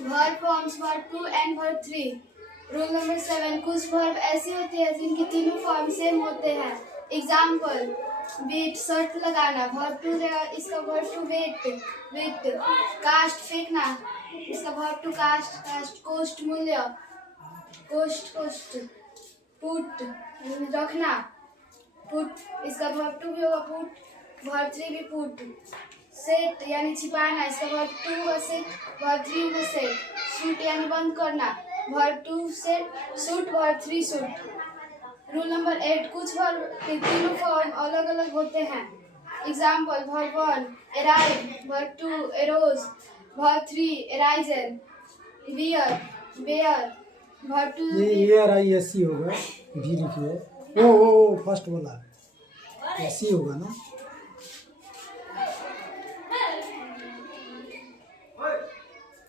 Verb forms Verb 2 and Verb 3. Rule number 7, कुछ verb ऐसे होते हैं जिनके तीनों फॉर्म सेम होते हैं. एग्जाम्पल, वेट शर्ट लगाना, वर्ब 2 इसका वर्ब 2 वेट वेट. कास्ट फेंकना, इसका वर्ब 2 कास्ट कास्ट. कोस्ट मूल्य, कोस्ट कोस्ट. पुट रखना, पुट इसका वर्ब 2 भी होगा पुट, वर्ब 3 भी पुट. सेट यानी छिपाना, इसका वर्ब 2 होगा सेट, वर्ब 3 होगा सेट. शूट यानी बंद करना, verb 2 set, shoot verb 3 shoot. Rule number 8, कुछ वर्ब के तीनों फॉर्म अलग अलग होते हैं. Example, verb 1 arrive, verb 2 arose, verb 3 arisen. Wear wear, verb 2 ये ARISE होगा, भी लिखिए. ओ फर्स्ट वाला ऐसी होगा ना.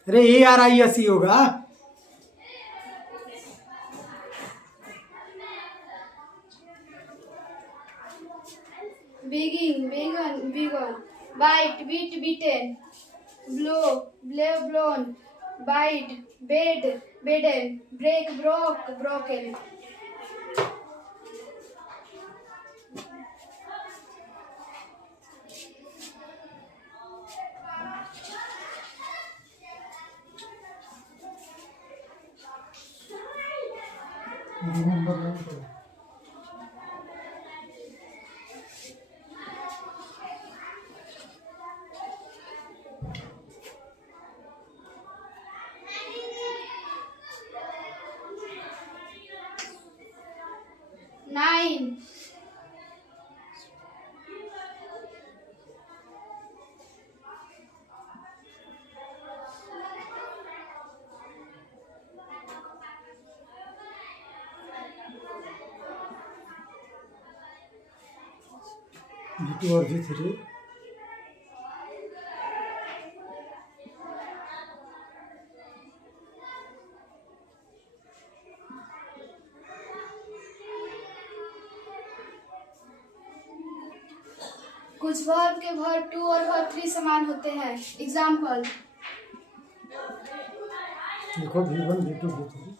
अरे ARISE होगा. begin begun, bite beat beaten, blow blown, bite bed bedden, break broken. Number 9. 9, V2 और V3. कुछ वर्ब के वर्ब 2 और वर्ब 3 समान होते हैं. एग्जाम्पल, देखो V1 V2 V3.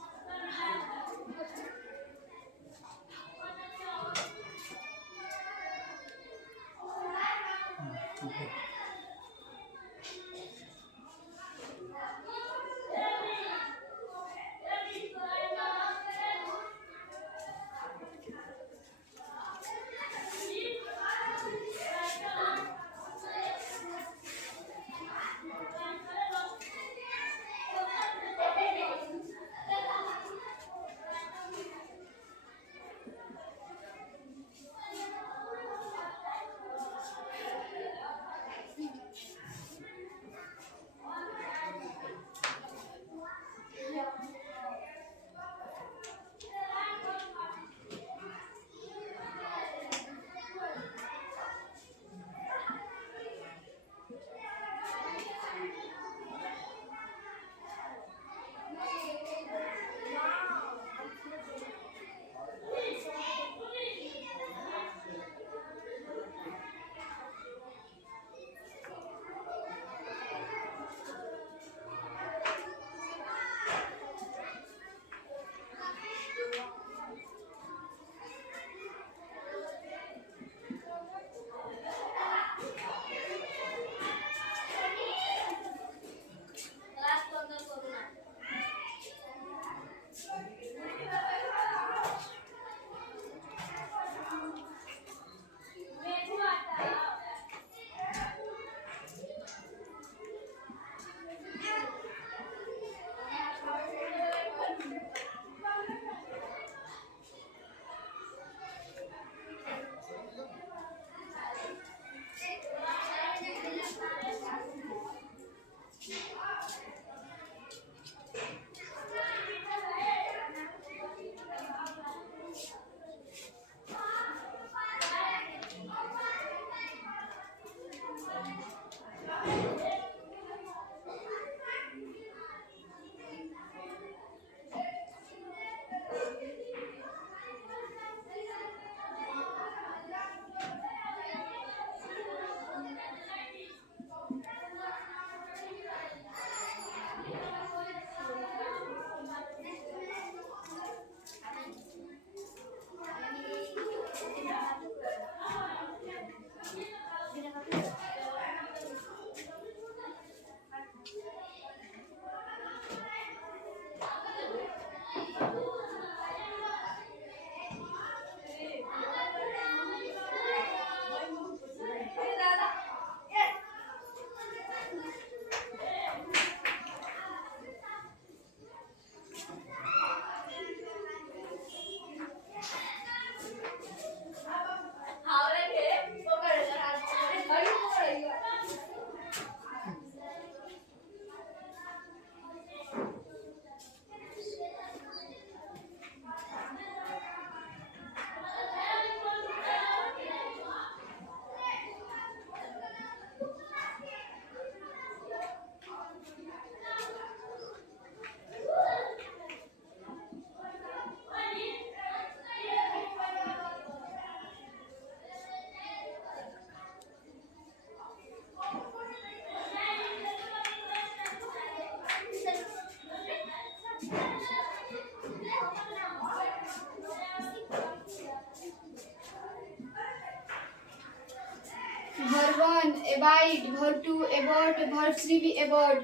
abide, Verb 2 abort, Verb 3 abort,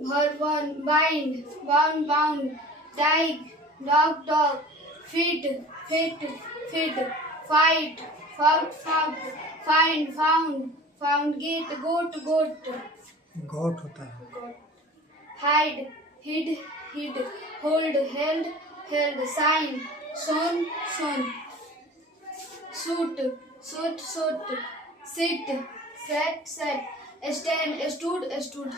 Verb 1 bind, bound, dig, dog, feed, feed, fight, fought, find, found, gate, goat, got होता है. hide, hid, hold, held, sign, shown, suit, sit, sat, stand, stood.